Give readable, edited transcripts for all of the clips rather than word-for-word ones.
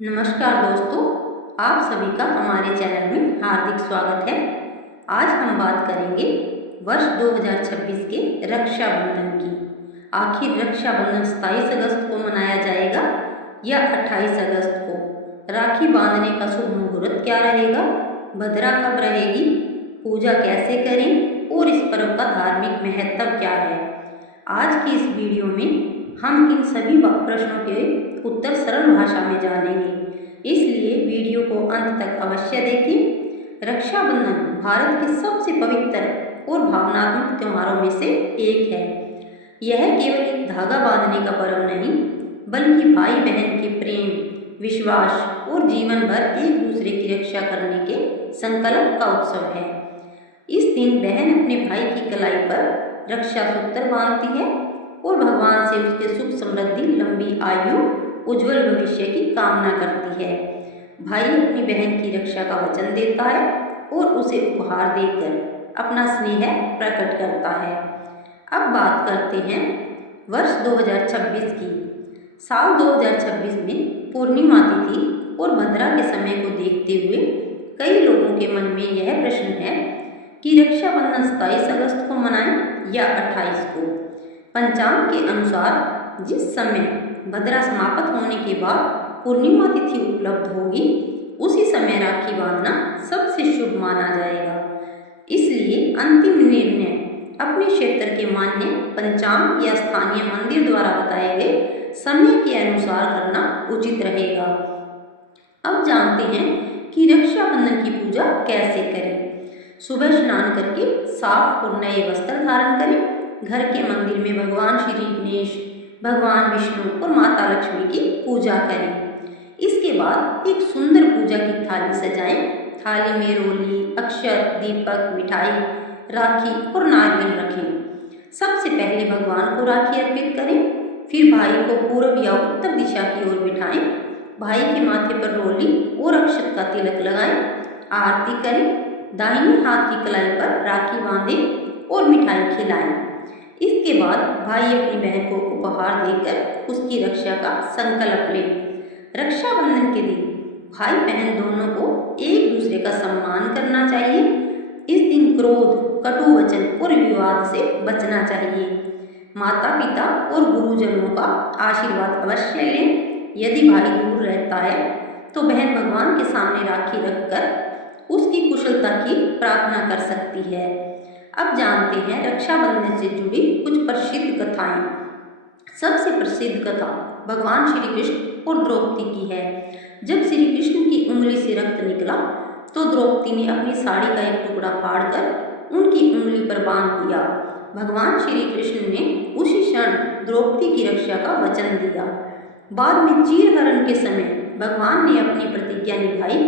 नमस्कार दोस्तों, आप सभी का हमारे चैनल में हार्दिक स्वागत है। आज हम बात करेंगे वर्ष 2026 के रक्षाबंधन की। आखिर रक्षाबंधन 27 अगस्त को मनाया जाएगा या 28 अगस्त को? राखी बांधने का शुभ मुहूर्त क्या रहेगा? भद्रा कब रहेगी? पूजा कैसे करें और इस पर्व का धार्मिक महत्व क्या है? आज की इस वीडियो में हम इन सभी प्रश्नों के उत्तर सरल भाषा में जानेंगे, इसलिए वीडियो को अंत तक अवश्य देखें। रक्षाबंधन भारत के सबसे पवित्र और भावनात्मक त्योहारों में से एक है। यह केवल एक धागा बांधने का पर्व नहीं, बल्कि भाई बहन के प्रेम, विश्वास और जीवन भर एक दूसरे की रक्षा करने के संकल्प का उत्सव है। इस दिन बहन अपने भाई की कलाई पर रक्षा सूत्र बांधती है और भगवान से उसके सुख समृद्धि, लंबी आयु, उज्जवल भविष्य की कामना करती है। भाई अपनी बहन की रक्षा का वचन देता है और उसे उपहार देकर अपना स्नेह प्रकट करता है। अब बात करते हैं वर्ष 2026 की। साल 2026 में पूर्णिमा तिथि और भद्रा के समय को देखते हुए कई लोगों के मन में यह प्रश्न है कि रक्षाबंधन 27 अगस्त को मनाएं या 28 को। पंचांग के अनुसार जिस समय भद्रा समाप्त होने के बाद पूर्णिमा तिथि उपलब्ध होगी, उसी समय राखी बांधना सबसे शुभ माना जाएगा। इसलिए अंतिम निर्णय अपने क्षेत्र के मान्य पंचांग या स्थानीय मंदिर द्वारा बताए गए समय के अनुसार करना उचित रहेगा। अब जानते हैं कि रक्षाबंधन की पूजा कैसे करें। सुबह स्नान करके साफ और नए वस्त्र धारण करें। घर के मंदिर में भगवान श्री गणेश, भगवान विष्णु और माता लक्ष्मी की पूजा करें। इसके बाद एक सुंदर पूजा की थाली सजाएं। थाली में रोली, अक्षत, दीपक, मिठाई, राखी और नारियल रखें। सबसे पहले भगवान को राखी अर्पित करें, फिर भाई को पूर्व या उत्तर दिशा की ओर बिठाएं। भाई के माथे पर रोली और अक्षत का तिलक लगाएं। आरती करें। दाहिने हाथ की कलाई पर राखी बांधें और मिठाई खिलाएं। इसके बाद भाई अपनी बहन को उपहार देकर उसकी रक्षा का संकल्प लें। रक्षाबंधन के दिन भाई बहन दोनों को एक दूसरे का सम्मान करना चाहिए। इस दिन क्रोध, कटु वचन और विवाद से बचना चाहिए। माता पिता और गुरुजनों का आशीर्वाद अवश्य लें। यदि भाई दूर रहता है तो बहन भगवान के सामने राखी रखकर उसकी कुशलता की प्रार्थना कर सकती है। अब जानते हैं रक्षाबंधन से जुड़ी कुछ प्रसिद्ध कथाएं। सबसे प्रसिद्ध कथा भगवान श्री कृष्ण और द्रौपदी की है। जब श्री कृष्ण की उंगली से रक्त निकला तो द्रौपदी ने अपनी साड़ी का एक टुकड़ा फाड़कर उनकी उंगली पर बांध दिया। भगवान श्री कृष्ण ने उसी क्षण द्रौपदी की रक्षा का वचन दिया। बाद में चीरहरण के समय भगवान ने अपनी प्रतिज्ञा निभाई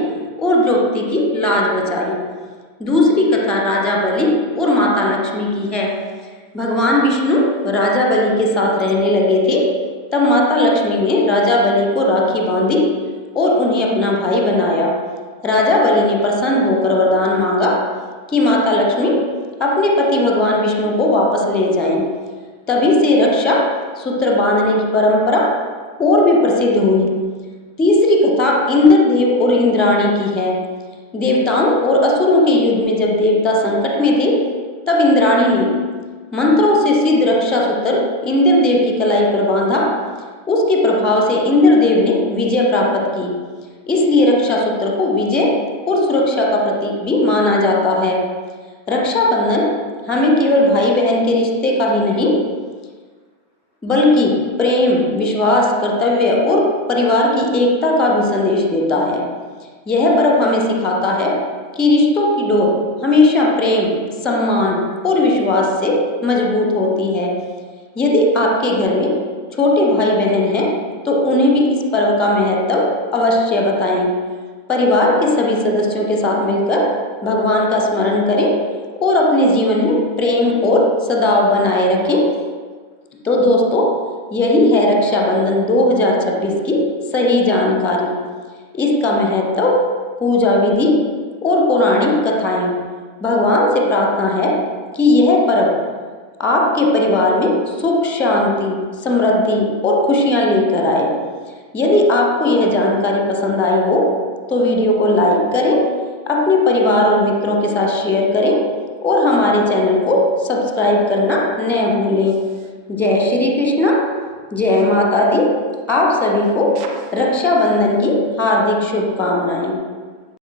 और द्रौपदी की लाज बचाई। दूसरी कथा राजा बलि और माता लक्ष्मी की है। भगवान विष्णु राजा बलि के साथ रहने लगे थे, तब माता लक्ष्मी ने राजा बलि को राखी बांधी और उन्हें अपना भाई बनाया। राजा बलि ने प्रसन्न होकर वरदान मांगा कि माता लक्ष्मी अपने पति भगवान विष्णु को वापस ले जाएं। तभी से रक्षा सूत्र बांधने की परंपरा और भी प्रसिद्ध हुई। तीसरी कथा इंद्रदेव और इंद्राणी की है। देवताओं और असुरों के युद्ध में जब देवता संकट में थे, तब इंद्राणी ने मंत्रों से सिद्ध रक्षा सूत्र इंद्रदेव की कलाई पर बांधा। उसके प्रभाव से इंद्रदेव ने विजय प्राप्त की। इसलिए रक्षा सूत्र को विजय और सुरक्षा का प्रतीक भी माना जाता है। रक्षाबंधन हमें केवल भाई बहन के रिश्ते का ही नहीं, बल्कि प्रेम, विश्वास, कर्तव्य और परिवार की एकता का भी संदेश देता है। यह पर्व हमें सिखाता है कि रिश्तों की डोर हमेशा प्रेम, सम्मान और विश्वास से मजबूत होती है। यदि आपके घर में छोटे भाई बहन हैं तो उन्हें भी इस पर्व का महत्व अवश्य बताएं। परिवार के सभी सदस्यों के साथ मिलकर भगवान का स्मरण करें और अपने जीवन में प्रेम और सद्भाव बनाए रखें। तो दोस्तों, यही है रक्षाबंधन 2026 की सही जानकारी। इसका महत्व, पूजा विधि और पौराणिक कथाएं। भगवान से प्रार्थना है कि यह पर्व आपके परिवार में सुख, शांति, समृद्धि और खुशियां लेकर आए। यदि आपको यह जानकारी पसंद पसंद आई हो तो वीडियो को लाइक करें, अपने परिवार और मित्रों के साथ शेयर करें और हमारे चैनल को सब्सक्राइब करना न भूलें। जय श्री कृष्ण, जय माता दी। आप सभी को रक्षाबंधन की हार्दिक शुभकामनाएं।